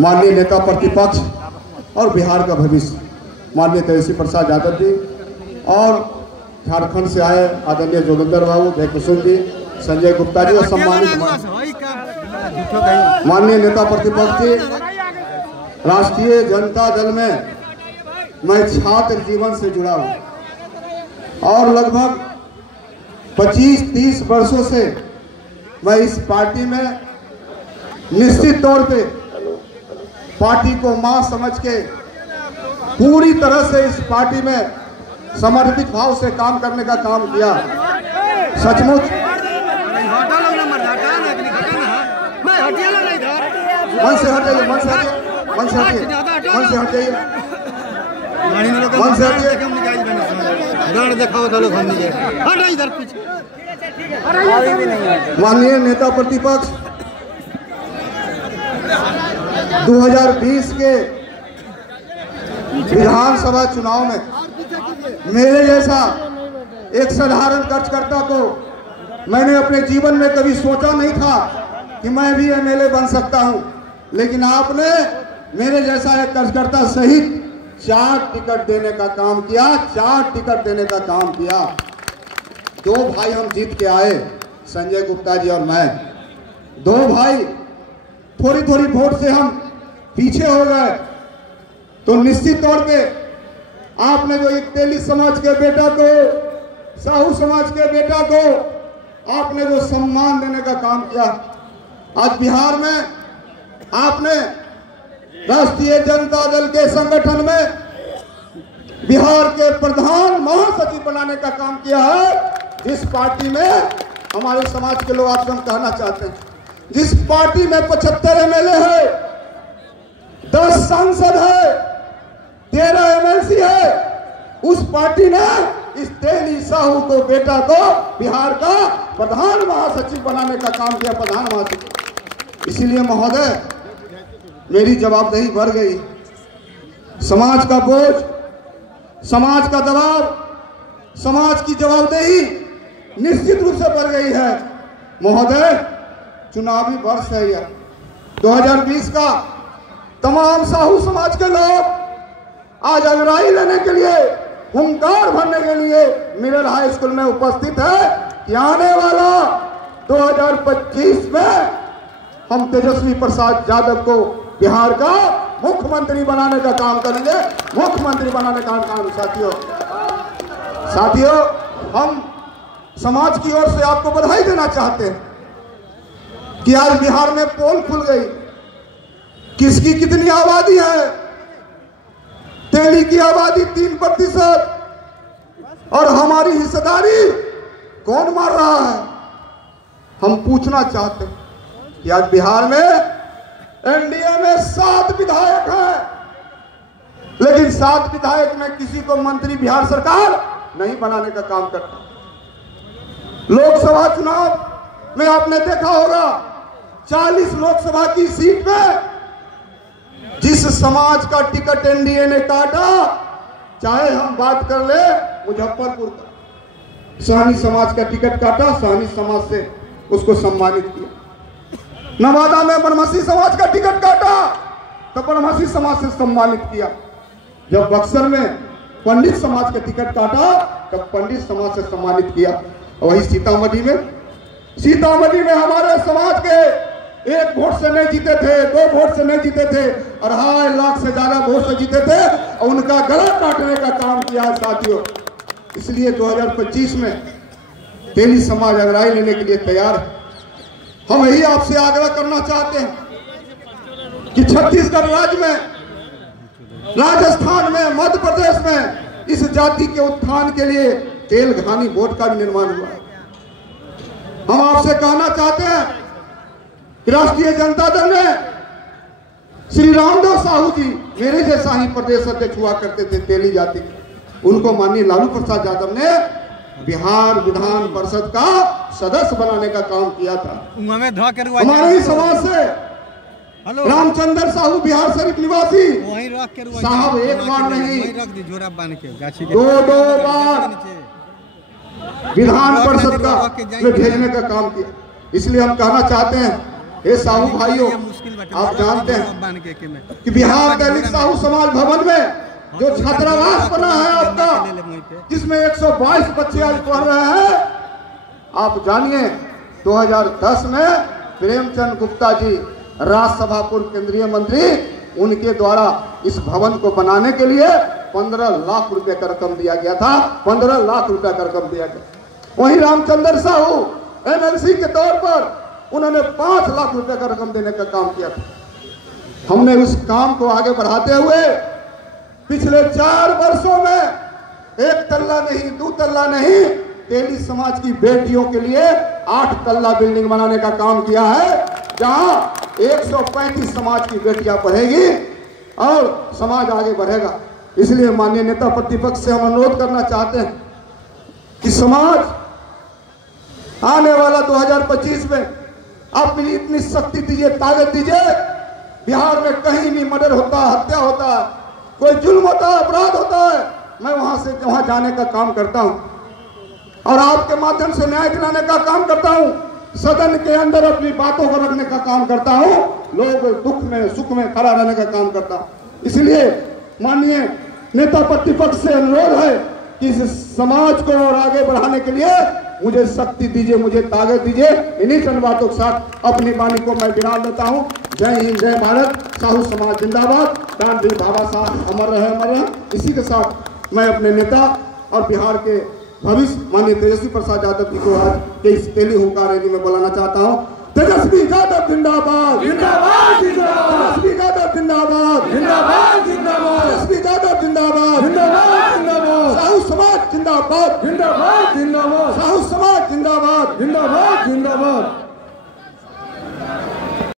माननीय नेता प्रतिपक्ष और बिहार का भविष्य माननीय तेजस्वी प्रसाद यादव जी और झारखंड से आए आदरणीय जोगिंदर बाबू, जयकिशोर जी, संजय गुप्ता जी और सम्मानित माननीय नेता प्रतिपक्ष जी। राष्ट्रीय जनता दल में मैं छात्र जीवन से जुड़ा हूँ और लगभग 25-30 वर्षों से मैं इस पार्टी में निश्चित तौर पे पार्टी को मां समझ के पूरी तरह से इस पार्टी में समर्पित भाव से काम करने का काम किया। सचमुच मन से हट जाइए, मन से हटिए, मन से हटिए, मन से हट जाइए, मन से हटिए। माननीय नेता प्रतिपक्ष 2020 के विधानसभा चुनाव में मेरे जैसा एक साधारण कार्यकर्ता को मैंने अपने जीवन में कभी सोचा नहीं था कि मैं भी एमएलए बन सकता हूं, लेकिन आपने मेरे जैसा एक कार्यकर्ता सहित 4 टिकट देने का काम किया, 4 टिकट देने का काम किया। 2 भाई हम जीत के आए, संजय गुप्ता जी और मैं। 2 भाई थोड़ी थोड़ी वोट से हम पीछे हो गए, तो निश्चित तौर पे आपने जो एक तेली समाज के बेटा को, साहू समाज के बेटा को आपने जो सम्मान देने का काम किया। आज बिहार में आपने राष्ट्रीय जनता दल के संगठन में बिहार के प्रधान महासचिव बनाने का काम किया है, जिस पार्टी में हमारे समाज के लोग आपसे हम कहना चाहते हैं, जिस पार्टी में 75 एमएलए है, 10 सांसद है, 13 एमएलसी है, उस पार्टी ने इस तेली साहू को बेटा को बिहार का प्रधान महासचिव बनाने का काम किया, प्रधान महासचिव। इसीलिए महोदय मेरी जवाबदेही बढ़ गई, समाज का बोझ, समाज का दबाव, समाज की जवाबदेही निश्चित रूप से बढ़ गई है। महोदय चुनावी वर्ष है यह 2020 का। तमाम साहू समाज के लोग आज अंगड़ाई लेने के लिए, हुंकार भरने के लिए मिरर हाई स्कूल में उपस्थित है कि आने वाला 2025 में हम तेजस्वी प्रसाद यादव को बिहार का मुख्यमंत्री बनाने का काम करेंगे, मुख्यमंत्री बनाने का काम। साथियों हम समाज की ओर से आपको बधाई देना चाहते हैं कि आज बिहार में पोल खुल गई। किसकी कितनी आबादी है? तेली की आबादी 3% और हमारी हिस्सेदारी कौन मार रहा है? हम पूछना चाहते हैं कि आज बिहार में एनडीए में 7 विधायक हैं, लेकिन 7 विधायक में किसी को मंत्री बिहार सरकार नहीं बनाने का काम करता। लोकसभा चुनाव में आपने देखा होगा 40 लोकसभा की सीट में जिस समाज का टिकट एनडीए ने काटा, चाहे हम बात कर ले मुजफ्फरपुर का, सहनी समाज का टिकट काटा, सहनी समाज से उसको सम्मानित किया। नवादा में बनमसी समाज का टिकट काटा तो बनमसी समाज से सम्मानित किया। जब बक्सर में पंडित समाज का टिकट काटा तब पंडित समाज से सम्मानित किया। वही सीतामढ़ी में हमारे समाज के 1 वोट से नहीं जीते थे, 2 वोट से नहीं जीते थे, 2.5 लाख से ज्यादा वोट से जीते थे और उनका गला काटने का काम किया साथियों। इसलिए 2025 में तेली समाज अंगड़ाई लेने के लिए तैयार है। हम यही आपसे आग्रह करना चाहते हैं कि छत्तीसगढ़ राज्य में, राजस्थान में, मध्य प्रदेश में इस जाति के उत्थान के लिए तेलघानी बोर्ड का भी निर्माण हुआ है। हम आपसे कहना चाहते हैं कि राष्ट्रीय जनता दल ने श्री रामदेव साहू जी, मेरे जैसा ही प्रदेश अध्यक्ष हुआ करते थे तेली जाति के, उनको माननीय लालू प्रसाद यादव ने बिहार विधान परिषद का सदस्य बनाने का काम किया था। हमारे ही समाज से रामचंद्र साहू बिहार शरीफ निवासी साहब एक बार नहीं 2 बार विधान परिषद का भेजने का काम किया। इसलिए हम कहना चाहते हैं, हे साहू भाइयों, आप जानते हैं कि बिहार दैनिक साहू समाज भवन में जो छात्रावास बना है आपका, जिसमें 122 बच्चे आज पढ़ रहे हैं, आप जानिए 2010 में प्रेमचंद गुप्ता जी राज्यसभा पूर्व केंद्रीय मंत्री, उनके द्वारा इस भवन को बनाने के लिए 15 लाख रुपए का रकम दिया गया था। 15 लाख रुपए का रकम दिया गया। वहीं रामचंद्र साहू एमएलसी के तौर पर उन्होंने 5 लाख रुपए का रकम देने का काम किया था। हमने उस काम को आगे बढ़ाते हुए पिछले 4 वर्षों में 1 तल्ला नहीं, 2 तल्ला नहीं, तेली समाज की बेटियों के लिए 8 तल्ला बिल्डिंग बनाने का काम किया है, जहां 135 समाज की बेटियां पढ़ेगी और समाज आगे बढ़ेगा। इसलिए माननीय नेता प्रतिपक्ष से हम अनुरोध करना चाहते हैं कि समाज आने वाला 2025 में अपनी इतनी शक्ति दीजिए, ताकत दीजिए। बिहार में कहीं भी मर्डर होता है, हत्या होता है, कोई जुल्म होता है, अपराध होता है, मैं वहां से वहां जाने का काम करता हूं और आपके माध्यम से न्याय दिलाने का काम करता हूं। सदन के अंदर अपनी बातों को रखने का काम करता हूं, लोग दुख में सुख में खड़ा रहने का काम करता हूं। इसलिए माननीय नेता प्रतिपक्ष से अनुरोध है कि इस समाज को और आगे बढ़ाने के लिए मुझे शक्ति दीजिए, मुझे ताकत दीजिए। इन्हीं चंद बातों के साथ अपनी वाणी को मैं विराम देता हूं। जय हिंद, जय भारत, साहू समाज जिंदाबाद, क्रांतिवीर बाबा साहब अमर रहे, अमर रहे। इसी के साथ मैं अपने नेता और बिहार के भविष्य माननीय तेजस्वी प्रसाद यादव जी को आज के इस तेली हुंकार रैली में बुलाना चाहता हूं। तेजस्वी यादव जिंदाबाद, जिंदाबाद, जिंदाबाद, तेजस्वी यादव जिंदाबाद, जिंदाबाद, जिंदाबाद, तेजस्वी यादव जिंदाबाद, जिंदाबाद, जिंदाबाद, साहू समाज जिंदाबाद, जिंदाबाद, जिंदाबाद, साहू